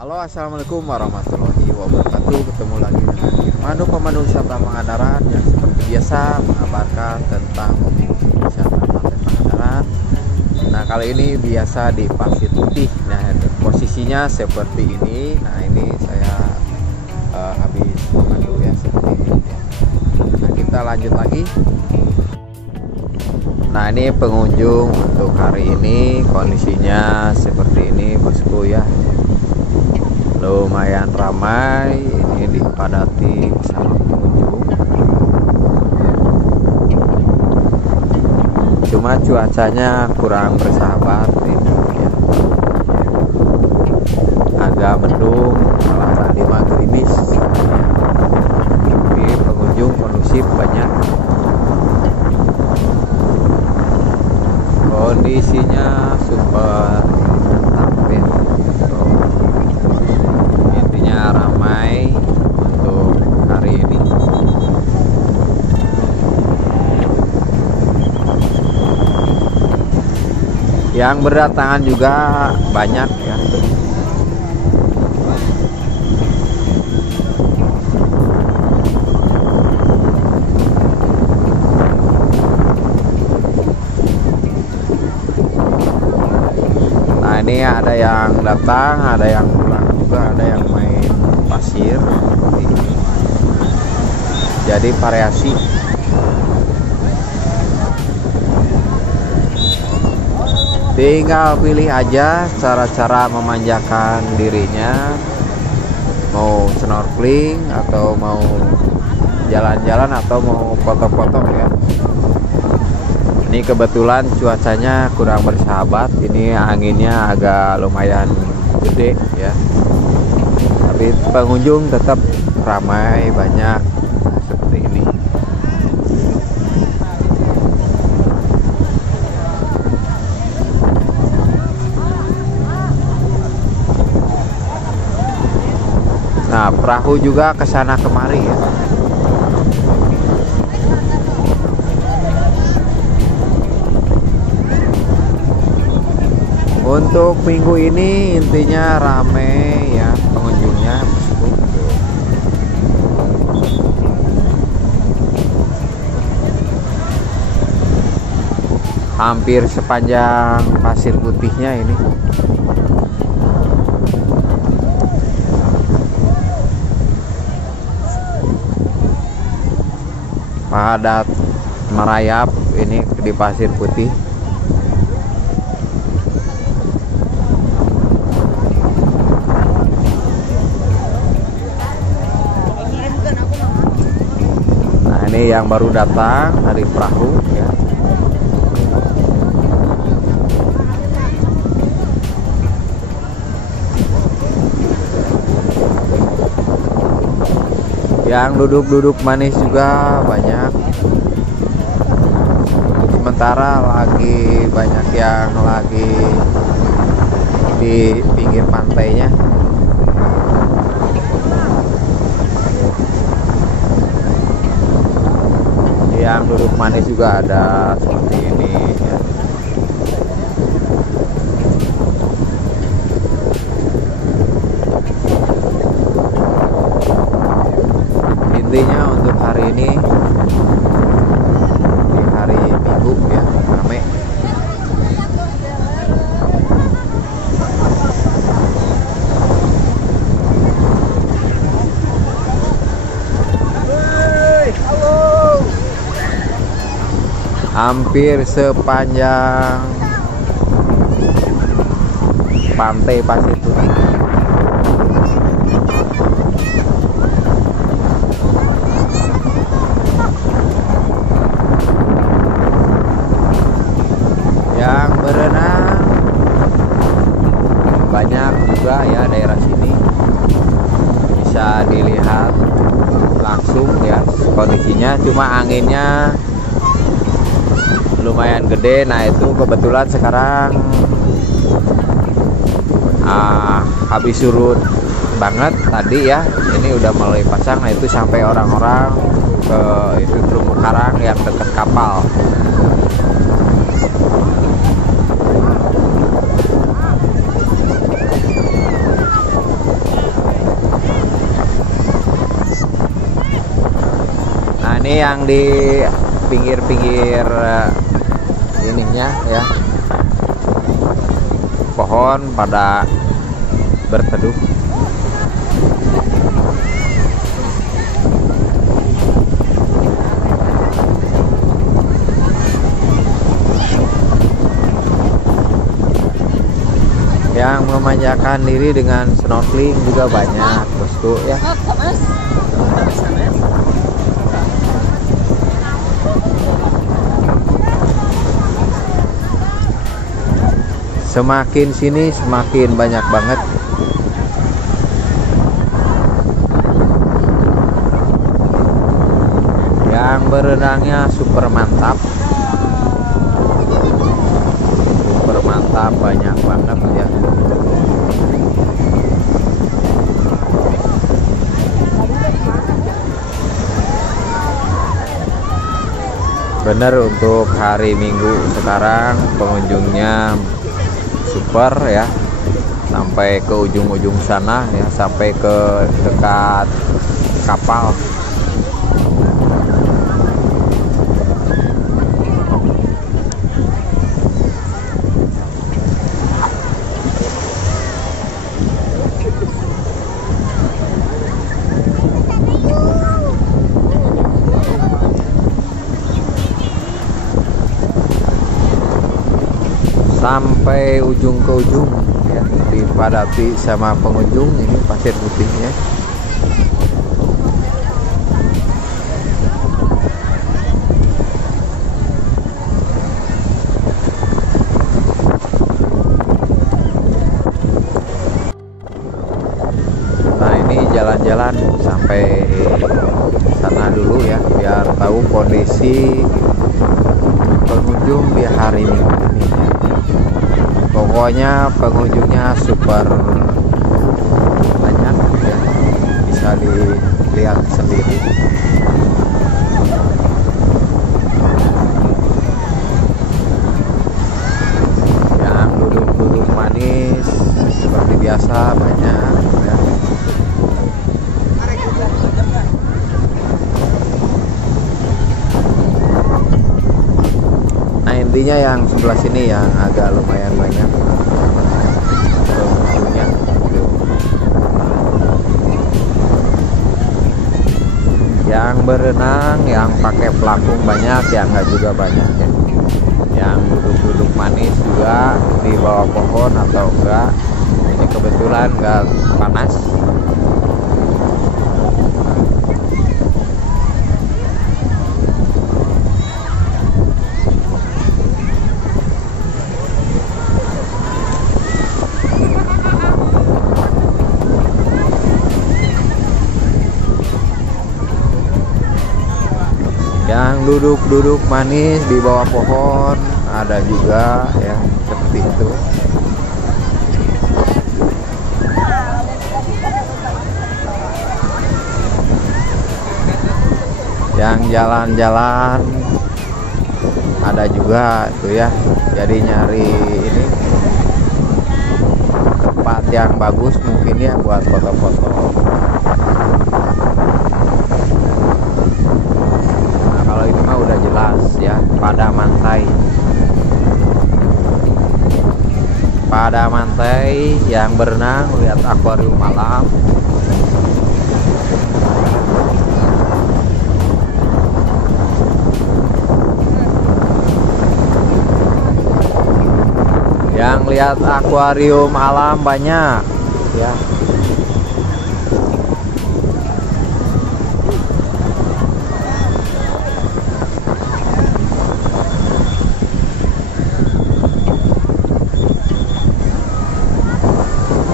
Halo, assalamualaikum warahmatullahi wabarakatuh. Ketemu lagi dengan Irmando, pemandu wisata Pangandaran yang seperti biasa mengabarkan tentang objek wisata Pantai Pangandaran. Nah, kali ini biasa di Pasir Putih. Nah, posisinya seperti ini. Nah, ini saya habis memandu ya seperti ini. Nah, kita lanjut lagi. Nah, ini pengunjung untuk hari ini kondisinya seperti ini, bosku ya. Lumayan ramai, ini dipadati sama pengunjung. Cuma cuacanya kurang bersahabat ini ya. Agak mendung, malah tadi mah gerimis. Tapi pengunjung kondusif banyak. Kondisinya super tampil. Ramai untuk hari ini. Yang berdatangan juga banyak ya. Nah, ini ada yang datang, ada yang pulang juga, ada yang main pasir seperti ini. Jadi variasi. Tinggal pilih aja cara-cara memanjakan dirinya, mau snorkeling atau mau jalan-jalan atau mau foto-foto ya. Ini kebetulan cuacanya kurang bersahabat, ini anginnya agak lumayan gede ya. Tapi pengunjung tetap ramai, banyak seperti ini. Nah, perahu juga ke sana kemari ya. Untuk minggu ini intinya rame ya pengunjungnya. Hampir sepanjang Pasir Putihnya ini. Padat merayap ini di Pasir Putih. Nah, ini yang baru datang dari perahu ya. Yang duduk-duduk manis juga banyak. Sementara lagi banyak yang lagi di pinggir pantainya. Yang duduk manis juga ada seperti ini ya. Intinya untuk hari ini di hari Minggu ya, rame. Hampir sepanjang pantai Pasir Putih. Yang berenang banyak juga ya daerah sini. Bisa dilihat langsung ya kondisinya, cuma anginnya lumayan gede. Nah, itu kebetulan sekarang habis surut banget tadi ya. Ini udah mulai pasang. Nah, itu sampai orang-orang ke itu terumbu karang yang dekat kapal. Ini yang di pinggir-pinggir ininya ya, pohon pada berteduh. Yang memanjakan diri dengan snorkeling juga banyak, bosku ya. Semakin sini semakin banyak banget. Yang berenangnya super mantap. Super mantap, banyak banget ya. Bener, untuk hari Minggu sekarang pengunjungnya super ya, sampai ke ujung-ujung sana ya, sampai ke dekat kapal. Sampai ujung ke ujung ya, dipadati sama pengunjung. Ini pasir putihnya. Nah, ini jalan-jalan sampai sana dulu ya, biar tahu kondisi pengunjung di hari Minggu ini. Pokoknya pengunjungnya super banyak ya, bisa dilihat sendiri. Yang duduk-duduk manis seperti biasa banyak ya. Intinya yang sebelah sini yang agak lumayan banyak pengunjungnya. Yang berenang, yang pakai pelampung banyak, yang enggak juga banyak ya. Yang duduk-duduk manis juga di bawah pohon atau enggak. Ini kebetulan enggak panas. Yang duduk-duduk manis di bawah pohon ada juga ya, seperti itu. Yang jalan-jalan ada juga tuh ya. Jadi nyari ini tempat yang bagus mungkin ya buat foto-foto. Ini mah udah jelas ya, pada mantai. Pada mantai yang berenang, lihat akuarium malam. Yang lihat akuarium alam banyak ya.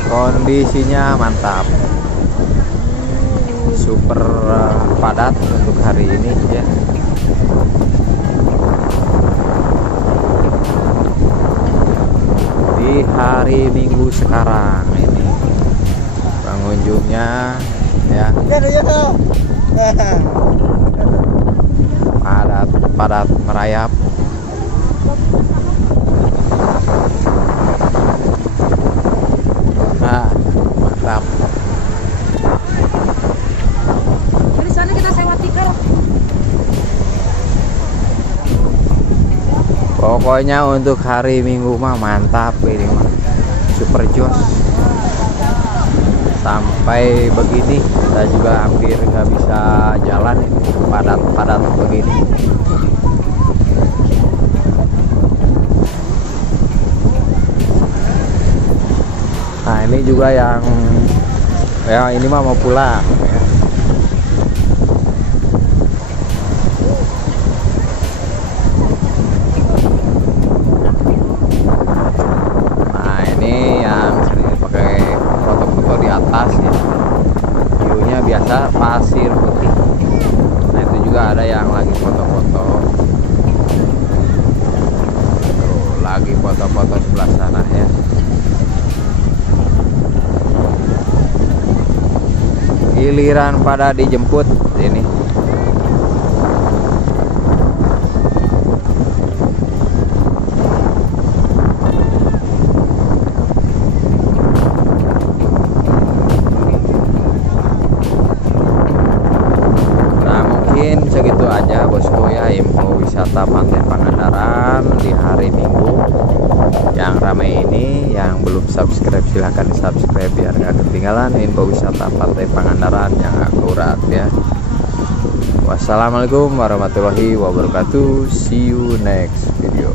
Kondisinya mantap, super padat untuk hari ini ya. Di hari Minggu sekarang ini pengunjungnya ya padat merayap. Nah, mantap. Dari sana kita sewa tikar. Pokoknya untuk hari Minggu mah mantap ini mah, super jos. Sampai begini kita juga hampir nggak bisa jalan, padat-padat begini. Nah ini juga yang ya ini mah mau pulang ya. Nah ini yang sering pakai foto-foto di atas ya, viewnya biasa pasir putih. Nah itu juga ada yang lagi foto-foto, lagi foto-foto sebelah sana ya. Giliran pada dijemput ini. Nah mungkin segitu aja bosku ya, info wisata Pantai Pangandaran di hari Minggu yang ramai ini. Yang belum subscribe silahkan di subscribe biar nggak ketinggalan info wisata Pantai Pangandaran yang akurat ya. Wassalamualaikum warahmatullahi wabarakatuh. See you next video.